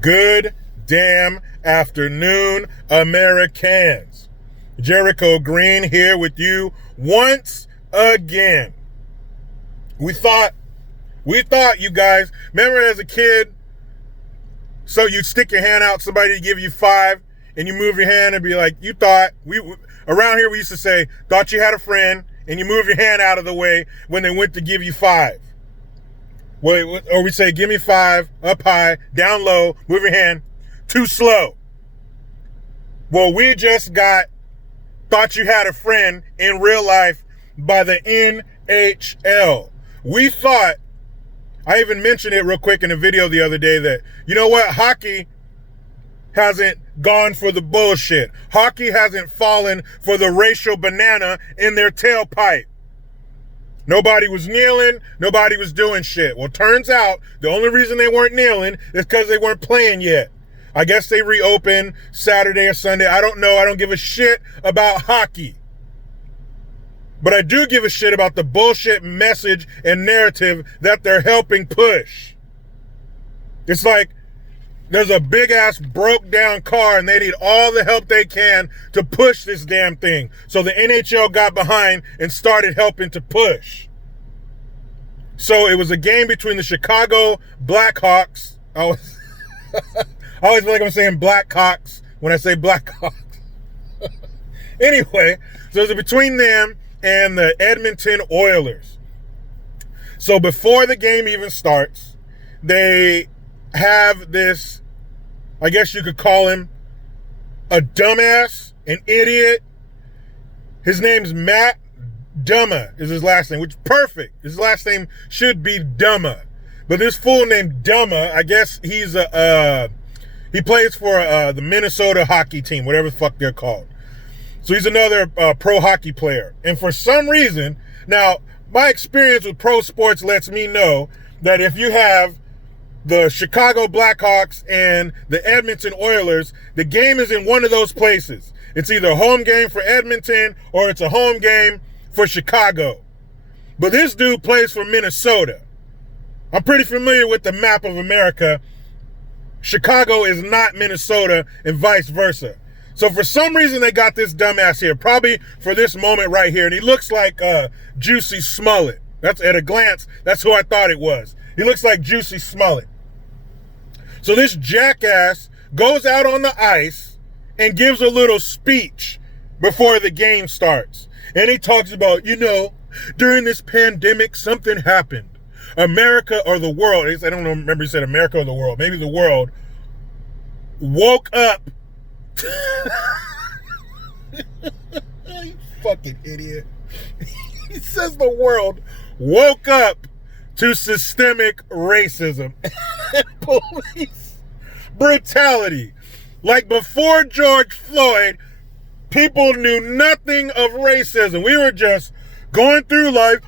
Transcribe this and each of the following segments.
Good damn afternoon, Americans. Jericho Green here with you once again. We thought you guys, remember as a kid, so you'd stick your hand out, somebody to give you $5, and you move your hand and be like, you thought, around here we used to say, thought you had a friend, and you move your hand out of the way when they went to give you $5. Or we say, give me $5, up high, down low, move your hand, too slow. Well, we just thought you had a friend in real life by the NHL. We thought, I even mentioned it real quick in a video the other day that, you know what, hockey hasn't gone for the bullshit. Hockey hasn't fallen for the racial banana in their tailpipe. Nobody was kneeling. Nobody was doing shit. Well, turns out the only reason they weren't kneeling is because they weren't playing yet. I guess they reopened Saturday or Sunday. I don't know. I don't give a shit about hockey. But I do give a shit about the bullshit message and narrative that they're helping push. It's like there's a big ass broke down car and they need all the help they can to push this damn thing. So the NHL got behind and started helping to push. So it was a game between the Chicago Blackhawks. I always feel like I'm saying Blackhawks when I say Blackhawks. Anyway, so it was between them and the Edmonton Oilers. So before the game even starts, they have this, I guess you could call him a dumbass, an idiot. His name's Matt Dumma is his last name, which is perfect. His last name should be Dumma. But this fool named Dumma, I guess he's he plays for the Minnesota hockey team, whatever the fuck they're called. So he's another pro hockey player. And for some reason, now my experience with pro sports lets me know that if you have the Chicago Blackhawks and the Edmonton Oilers, the game is in one of those places. It's either a home game for Edmonton or it's a home game for Chicago. But this dude plays for Minnesota. I'm pretty familiar with the map of America. Chicago is not Minnesota and vice versa. So for some reason they got this dumbass here, probably for this moment right here. And he looks like Juicy Smollett. That's at a glance, that's who I thought it was. He looks like Juicy Smollett. So this jackass goes out on the ice and gives a little speech before the game starts. And he talks about, during this pandemic, something happened. America or the world, I don't remember he said America or the world, maybe the world, woke up. You fucking idiot. He says the world woke up to systemic racism and police brutality. Like before George Floyd, people knew nothing of racism. We were just going through life,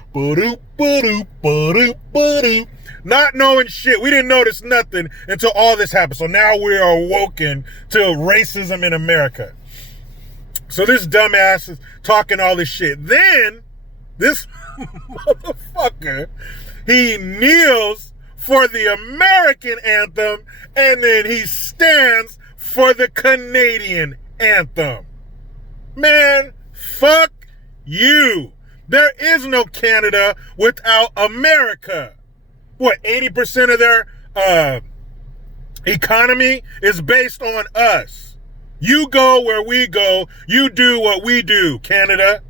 not knowing shit. We didn't notice nothing until all this happened. So now we are awoken to racism in America. So this dumbass is talking all this shit. Then this motherfucker, he kneels for the American anthem and then he stands for the Canadian anthem. Man, fuck you. There is no Canada without America. What, 80% of their economy is based on us. You go where we go. You do what we do, Canada.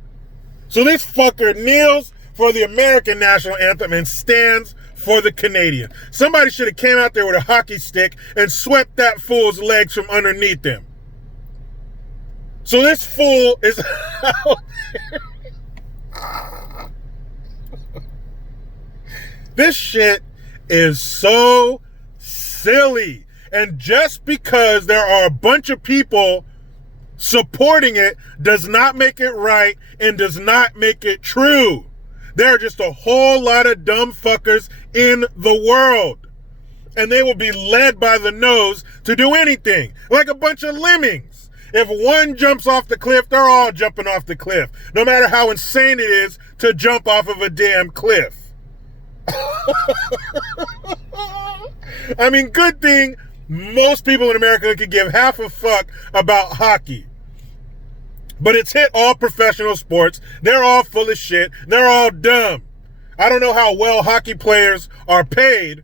So this fucker kneels for the American national anthem and stands for the Canadian. Somebody should have came out there with a hockey stick and swept that fool's legs from underneath him. So this fool is out there. This shit is so silly. And just because there are a bunch of people supporting it does not make it right and does not make it true. There are just a whole lot of dumb fuckers in the world. And they will be led by the nose to do anything. Like a bunch of lemmings. If one jumps off the cliff, they're all jumping off the cliff. No matter how insane it is to jump off of a damn cliff. I mean, good thing most people in America could give half a fuck about hockey. But it's hit all professional sports. They're all full of shit. They're all dumb. I don't know how well hockey players are paid,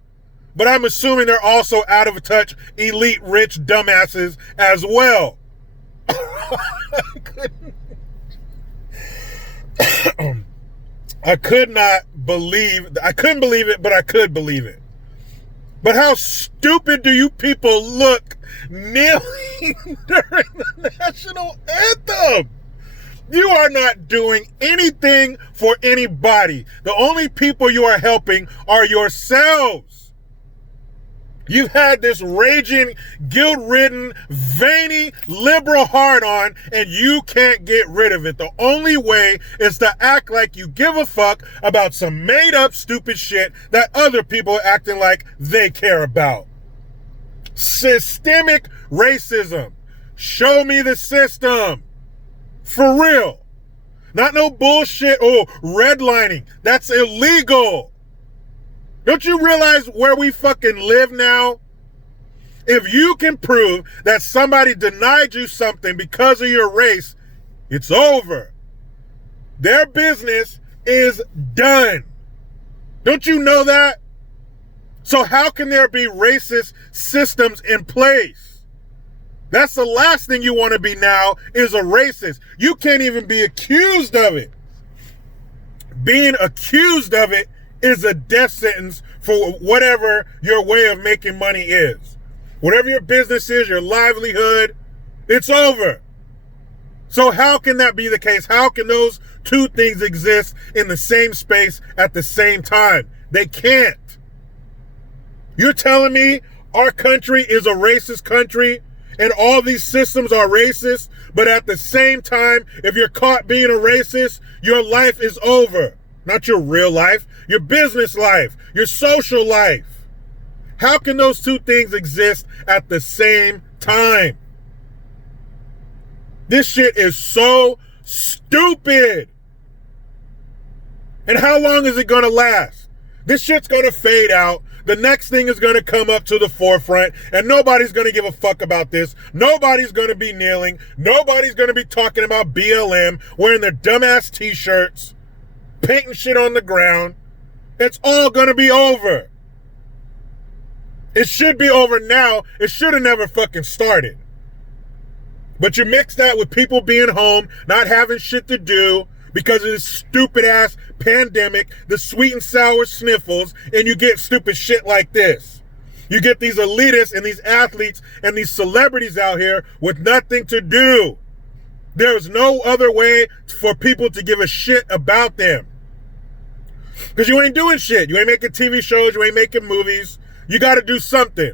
but I'm assuming they're also out of touch, elite, rich dumbasses as well. I couldn't believe it, but I could believe it. But how stupid do you people look kneeling during the national anthem? You are not doing anything for anybody. The only people you are helping are yourselves. You've had this raging, guilt-ridden, veiny, liberal hard-on, and you can't get rid of it. The only way is to act like you give a fuck about some made-up stupid shit that other people are acting like they care about. Systemic racism. Show me the system. For real. Not no bullshit. Oh, redlining. That's illegal. Don't you realize where we fucking live now? If you can prove that somebody denied you something because of your race, it's over. Their business is done. Don't you know that? So how can there be racist systems in place? That's the last thing you want to be now, is a racist. You can't even be accused of it. Being accused of it is a death sentence for whatever your way of making money is. Whatever your business is, your livelihood, it's over. So how can that be the case? How can those two things exist in the same space at the same time? They can't. You're telling me our country is a racist country and all these systems are racist, but at the same time, if you're caught being a racist, your life is over. Not your real life, your business life, your social life. How can those two things exist at the same time? This shit is so stupid. And how long is it going to last? This shit's going to fade out. The next thing is going to come up to the forefront, and nobody's going to give a fuck about this. Nobody's going to be kneeling. Nobody's going to be talking about BLM, wearing their dumbass t-shirts, painting shit on the ground. It's all going to be over. It should be over now. It should have never fucking started. But you mix that with people being home, not having shit to do because of this stupid ass pandemic, the sweet and sour sniffles, and you get stupid shit like this. You get these elitists and these athletes and these celebrities out here with nothing to do. There's no other way for people to give a shit about them. Because you ain't doing shit. You ain't making TV shows. You ain't making movies. You got to do something.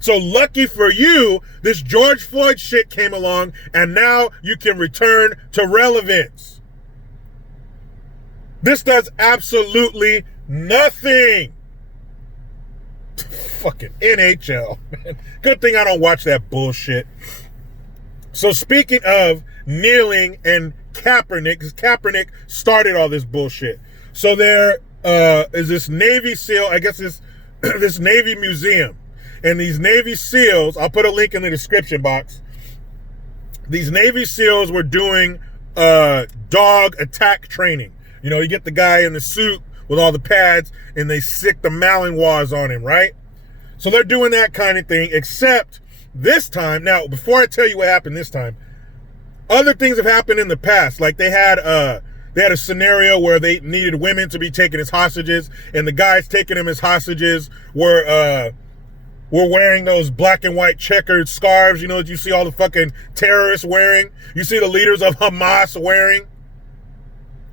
So lucky for you, this George Floyd shit came along, and now you can return to relevance. This does absolutely nothing. Fucking NHL, man. Good thing I don't watch that bullshit. So speaking of kneeling and Kaepernick, because Kaepernick started all this bullshit. So there is this Navy SEAL, I guess this Navy museum. And these Navy SEALs, I'll put a link in the description box. These Navy SEALs were doing dog attack training. You know, you get the guy in the suit with all the pads and they sick the Malinois on him, right? So they're doing that kind of thing, except this time, now, before I tell you what happened this time, other things have happened in the past. Like they had a scenario where they needed women to be taken as hostages, and the guys taking them as hostages were wearing those black and white checkered scarves, you know, that you see all the fucking terrorists wearing. You see the leaders of Hamas wearing.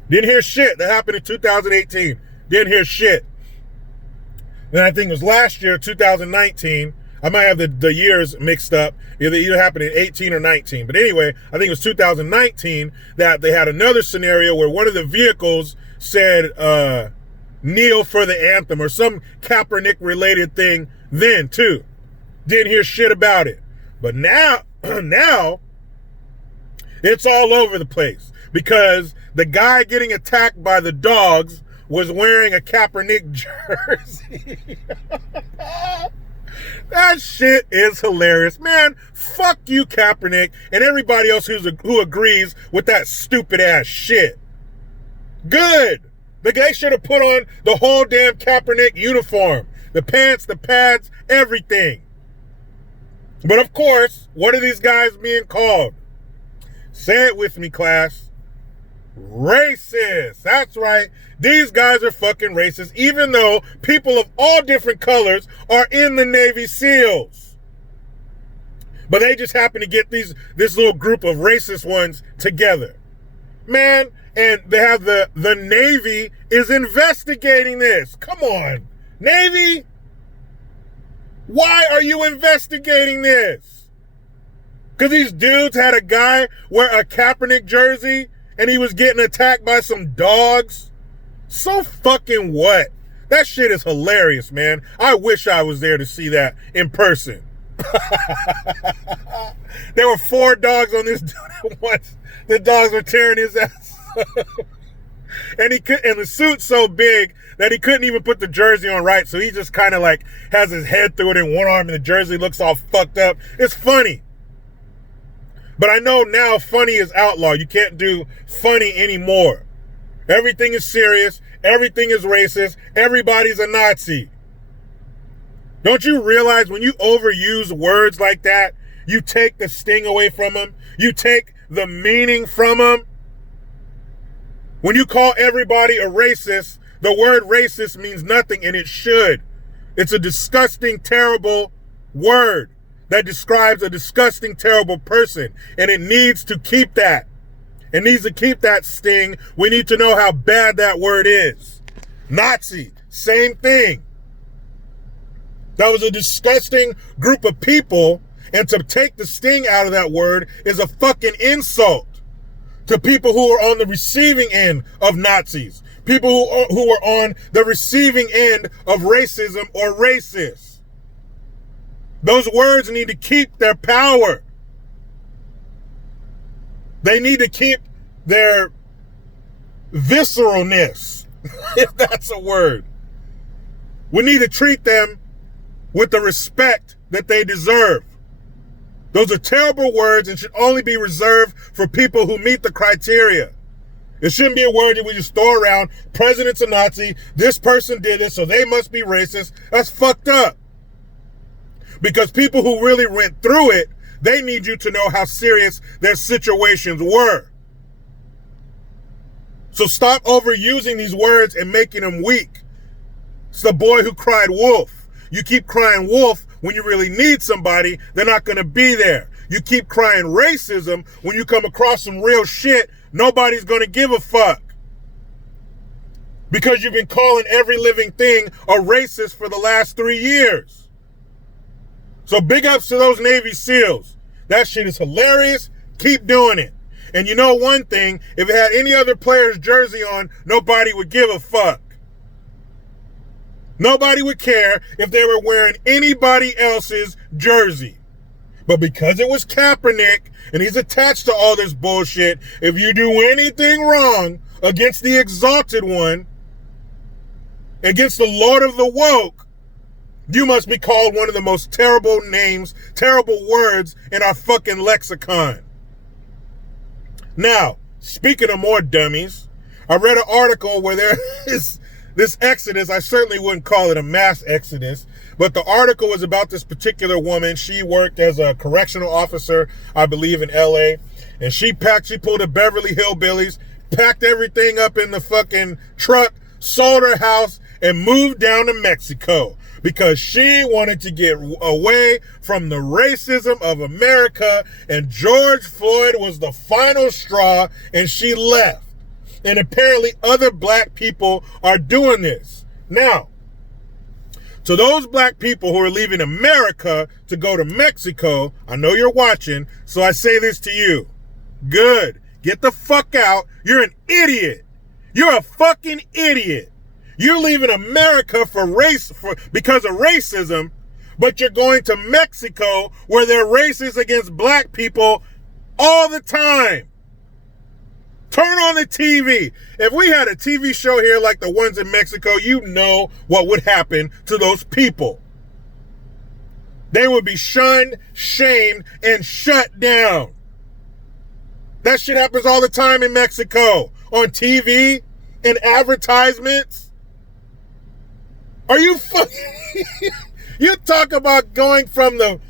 Didn't hear shit. That happened in 2018. Didn't hear shit. And I think it was last year, 2019. I might have the years mixed up. It either happened in 18 or 19. But anyway, I think it was 2019 that they had another scenario where one of the vehicles said, kneel for the anthem, or some Kaepernick related thing then too. Didn't hear shit about it. But now it's all over the place because the guy getting attacked by the dogs was wearing a Kaepernick jersey. That shit is hilarious. Man, fuck you, Kaepernick, and everybody else who agrees with that stupid ass shit. Good. The guy should have put on the whole damn Kaepernick uniform. The pants, the pads, everything. But of course, what are these guys being called? Say it with me, class. Racist. That's right. These guys are fucking racist, even though people of all different colors are in the Navy SEALs. But they just happen to get this little group of racist ones together. Man, and they have the Navy is investigating this. Come on, Navy. Why are you investigating this? Because these dudes had a guy wear a Kaepernick jersey and he was getting attacked by some dogs. So fucking what? That shit is hilarious, man. I wish I was there to see that in person. There were 4 dogs on this dude at once. The dogs were tearing his ass up. And the suit's so big that he couldn't even put the jersey on right. So he just kind of like has his head through it in one arm and the jersey looks all fucked up. It's funny. But I know now funny is outlawed. You can't do funny anymore. Everything is serious. Everything is racist. Everybody's a Nazi. Don't you realize when you overuse words like that, you take the sting away from them? You take the meaning from them? When you call everybody a racist, the word racist means nothing, and it should. It's a disgusting, terrible word that describes a disgusting, terrible person, and it needs to keep that. It needs to keep that sting. We need to know how bad that word is. Nazi, same thing. That was a disgusting group of people, and to take the sting out of that word is a fucking insult to people who are on the receiving end of Nazis, people who are on the receiving end of racism or racists. Those words need to keep their power. They need to keep their visceralness, if that's a word. We need to treat them with the respect that they deserve. Those are terrible words and should only be reserved for people who meet the criteria. It shouldn't be a word that we just throw around. President's a Nazi. This person did it, so they must be racist. That's fucked up. Because people who really went through it, they need you to know how serious their situations were. So stop overusing these words and making them weak. It's the boy who cried wolf. You keep crying wolf when you really need somebody, they're not going to be there. You keep crying racism when you come across some real shit, nobody's going to give a fuck. Because you've been calling every living thing a racist for the last 3 years. So big ups to those Navy SEALs. That shit is hilarious. Keep doing it. And you know one thing, if it had any other player's jersey on, nobody would give a fuck. Nobody would care if they were wearing anybody else's jersey. But because it was Kaepernick and he's attached to all this bullshit, if you do anything wrong against the exalted one, against the Lord of the woke, you must be called one of the most terrible names, terrible words in our fucking lexicon. Now, speaking of more dummies, I read an article where there is this exodus. I certainly wouldn't call it a mass exodus, but the article was about this particular woman. She worked as a correctional officer, I believe, in LA, and she pulled a Beverly Hillbillies, packed everything up in the fucking truck, sold her house, and moved down to Mexico because she wanted to get away from the racism of America, and George Floyd was the final straw, and she left. And apparently other black people are doing this. Now, to those black people who are leaving America to go to Mexico, I know you're watching, so I say this to you. Good. Get the fuck out. You're an idiot. You're a fucking idiot. You're leaving America because of racism, but you're going to Mexico where they're racist against black people all the time. Turn on the TV. If we had a TV show here like the ones in Mexico, you know what would happen to those people. They would be shunned, shamed, and shut down. That shit happens all the time in Mexico. On TV, in advertisements. Are you fucking... You talk about going from the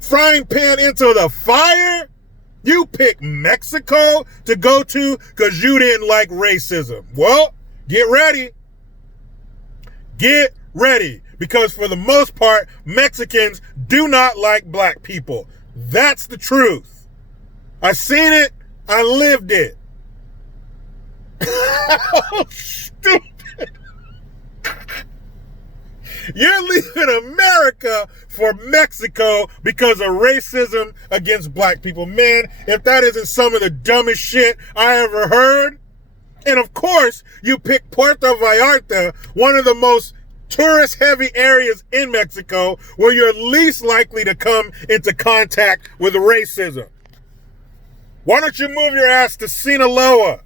frying pan into the fire? You pick Mexico to go to because you didn't like racism. Well, get ready. Get ready. Because for the most part, Mexicans do not like black people. That's the truth. I seen it. I lived it. How stupid. You're leaving America for Mexico because of racism against black people. Man, if that isn't some of the dumbest shit I ever heard. And of course, you pick Puerto Vallarta, one of the most tourist-heavy areas in Mexico, where you're least likely to come into contact with racism. Why don't you move your ass to Sinaloa?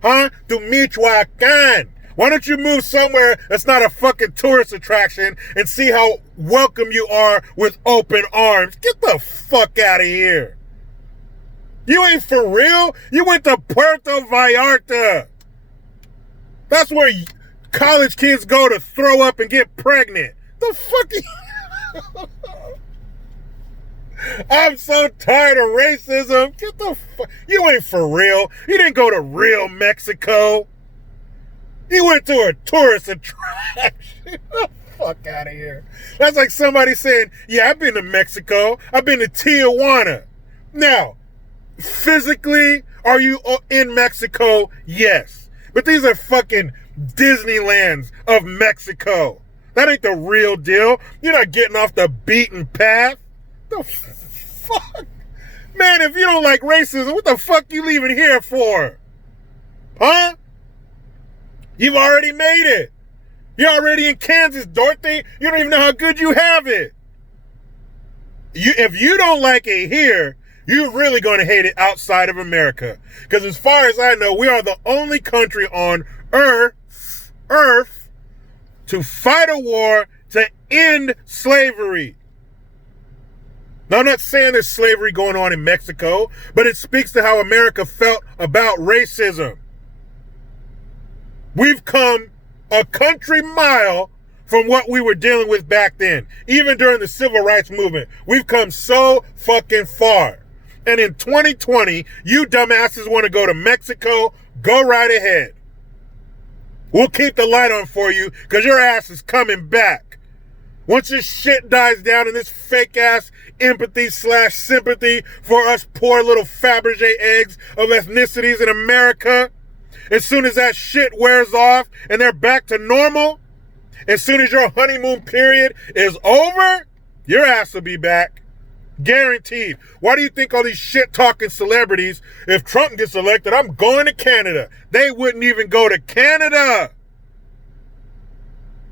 Huh? To Michoacan. Why don't you move somewhere that's not a fucking tourist attraction and see how welcome you are with open arms? Get the fuck out of here. You ain't for real? You went to Puerto Vallarta. That's where college kids go to throw up and get pregnant. The fuck are you... I'm so tired of racism. Get the fuck... You ain't for real. You didn't go to real Mexico. You went to a tourist attraction. Get the fuck out of here. That's like somebody saying, yeah, I've been to Mexico. I've been to Tijuana. Now, physically, are you in Mexico? Yes. But these are fucking Disneylands of Mexico. That ain't the real deal. You're not getting off the beaten path. The fuck? Man, if you don't like racism, what the fuck you leaving here for? Huh? You've already made it. You're already in Kansas, Dorothy. You don't even know how good you have it. If you don't like it here, you're really going to hate it outside of America. Because as far as I know, we are the only country on earth to fight a war to end slavery. Now, I'm not saying there's slavery going on in Mexico, but it speaks to how America felt about racism. We've come a country mile from what we were dealing with back then. Even during the civil rights movement, we've come so fucking far. And in 2020, you dumbasses want to go to Mexico, go right ahead. We'll keep the light on for you because your ass is coming back. Once this shit dies down and this fake ass empathy/sympathy for us poor little Fabergé eggs of ethnicities in America, as soon as that shit wears off and they're back to normal, as soon as your honeymoon period is over, your ass will be back. Guaranteed. Why do you think all these shit-talking celebrities, if Trump gets elected, I'm going to Canada? They wouldn't even go to Canada.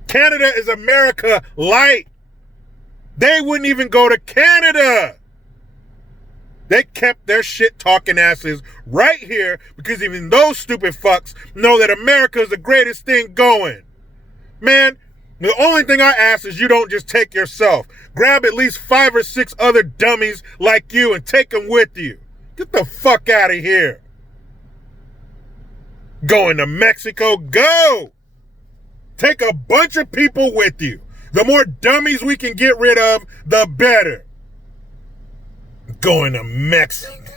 Canada is America light. They wouldn't even go to Canada. They kept their shit-talking asses right here because even those stupid fucks know that America is the greatest thing going. Man, the only thing I ask is you don't just take yourself. Grab at least 5 or 6 other dummies like you and take them with you. Get the fuck out of here. Going to Mexico, go. Take a bunch of people with you. The more dummies we can get rid of, the better. Going to Mexico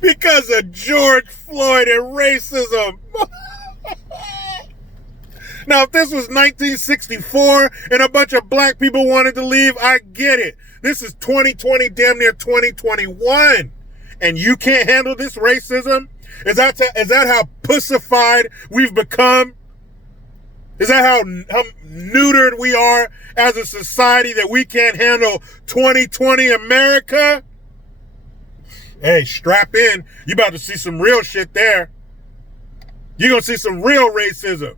because of George Floyd and racism. Now, if this was 1964 and a bunch of black people wanted to leave, I get it. This is 2020, damn near 2021. And you can't handle this racism? Is that how pussified we've become? Is that how neutered we are as a society that we can't handle 2020 America? Hey, strap in. You about to see some real shit there. You're going to see some real racism.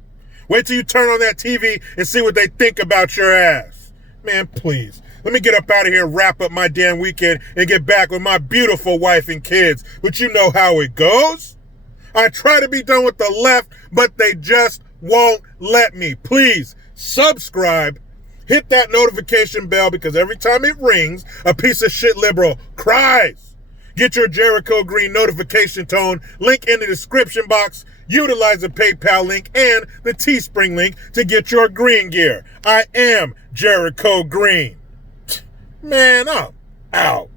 Wait till you turn on that TV and see what they think about your ass. Man, please. Let me get up out of here, wrap up my damn weekend, and get back with my beautiful wife and kids. But you know how it goes. I try to be done with the left, but they just won't let me. Please subscribe, Hit that notification bell because every time it rings, a piece of shit liberal cries. Get your Jericho Green notification tone. Link in the description box. Utilize the PayPal link and the Teespring link to get your green gear. I am Jericho Green. Man, I'm out.